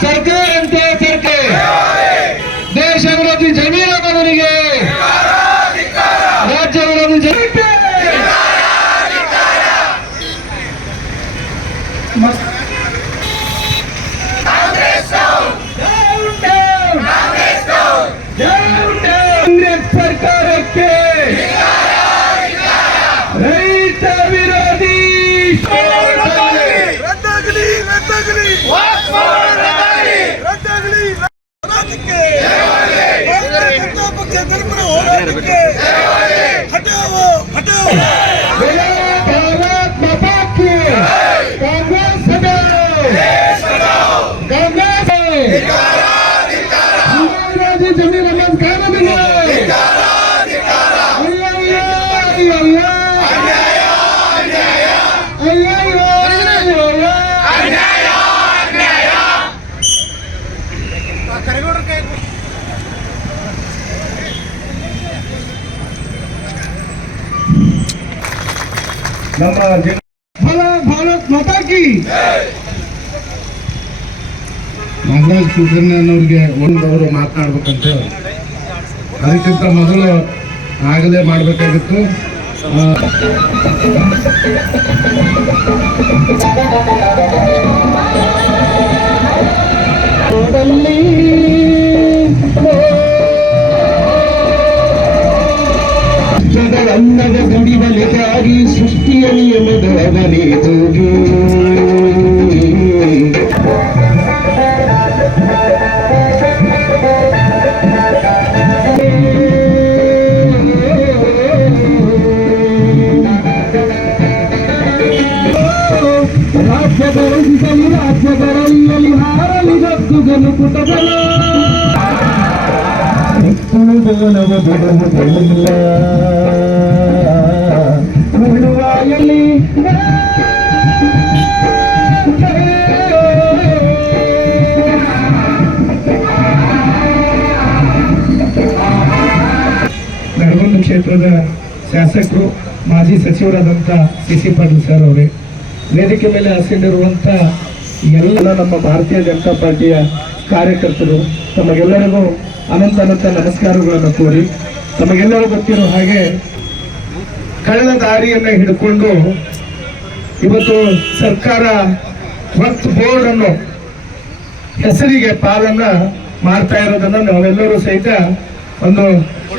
ಸರ್ಕಾರ ಅಂತೆ ಸರ್ಕಾರ ದೇಶ ವಿರೋಧಿ ಜಮೀನುಗಳಿಗೆ ರಾಜ್ಯ ವಿರೋಧಿ ಜಮೀನು ಕಾಂಗ್ರೆಸ್ ಸರ್ಕಾರಕ್ಕೆ ರೈತ ವಿರೋಧಿ ನಮ್ಮ ಭಾರತ್ ಮಾತಾ ಕಿ ನಾಗರಾಜ್ ಕುಲಕರ್ಣಿಯವ್ರಿಗೆ ಒಂದವರು ಮಾತನಾಡ್ಬೇಕಂತ ಅದಕ್ಕಿಂತ ಮೊದಲು ಆಗಲೇ ಮಾಡಬೇಕಾಗಿತ್ತು. ಅನ್ನದ ದುಡಿಬಲೆಗಾಗಿ ಸೃಷ್ಟಿಯ ನಿಯಮದ ಅವನೇ ತೋಗಿ ರಾಜ್ಯದಲ್ಲಿ ಹಾರಲಿ ಗದ್ದುಗನು ಕುಟಬಲ ನವ ಬಿಡುವುದಿಲ್ಲ ಉಳುವಾಯಲ್ಲಿ ನರಗುಂದ ಕ್ಷೇತ್ರದ ಶಾಸಕರು ಮಾಜಿ ಸಚಿವರಾದಂಥ ಸಿ ಪಾಟೀಲ್ ಸರ್ ಅವರೇ, ವೇದಿಕೆ ಮೇಲೆ ಹಸಿಕೊಂಡಿರುವಂಥ ಎಲ್ಲ ನಮ್ಮ ಭಾರತೀಯ ಜನತಾ ಪಾರ್ಟಿಯ ಕಾರ್ಯಕರ್ತರು, ತಮಗೆಲ್ಲರಿಗೂ ಅನಂತ ನಮಸ್ಕಾರಗಳನ್ನು ಕೋರಿ, ತಮಗೆಲ್ಲರೂ ಗೊತ್ತಿರೋ ಹಾಗೆ ಕಳೆದ ದಾರಿಯನ್ನು ಹಿಡ್ಕೊಂಡು ಇವತ್ತು ಸರ್ಕಾರ ವಕ್ಫ್ ಬೋರ್ಡ್ ಅನ್ನೋ ಹೆಸರಿಗೆ ಪಾಲನ್ನ ಮಾಡ್ತಾ ಇರೋದನ್ನ ನಾವೆಲ್ಲರೂ ಸಹಿತ ಒಂದು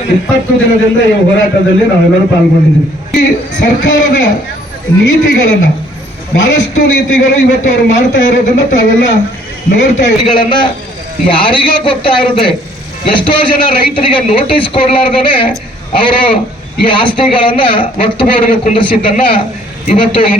20 ದಿನದಿಂದ ಈ ಹೋರಾಟದಲ್ಲಿ ನಾವೆಲ್ಲರೂ ಪಾಲ್ಗೊಂಡಿದ್ದೀವಿ. ಈ ಸರ್ಕಾರದ ನೀತಿಗಳನ್ನ, ಬಹಳಷ್ಟು ನೀತಿಗಳು ಇವತ್ತು ಅವರು ಮಾಡ್ತಾ ಇರೋದನ್ನ ತಾವೆಲ್ಲ ನೋಡ್ತಾ ಇಗಳನ್ನ ಯಾರಿಗೂ ಗೊತ್ತಾ ಇರುತ್ತೆ. ಎಷ್ಟೋ ಜನ ರೈತರಿಗೆ ನೋಟಿಸ್ ಕೊಡ್ಲಾರ್ದೇ ಅವರು ಈ ಆಸ್ತಿಗಳನ್ನ ವಕ್ಫ್ ಬೋರ್ಡ್ಗೆ ಕುಂದಿಸಿದ್ದನ್ನ ಇವತ್ತು ಇಡೀ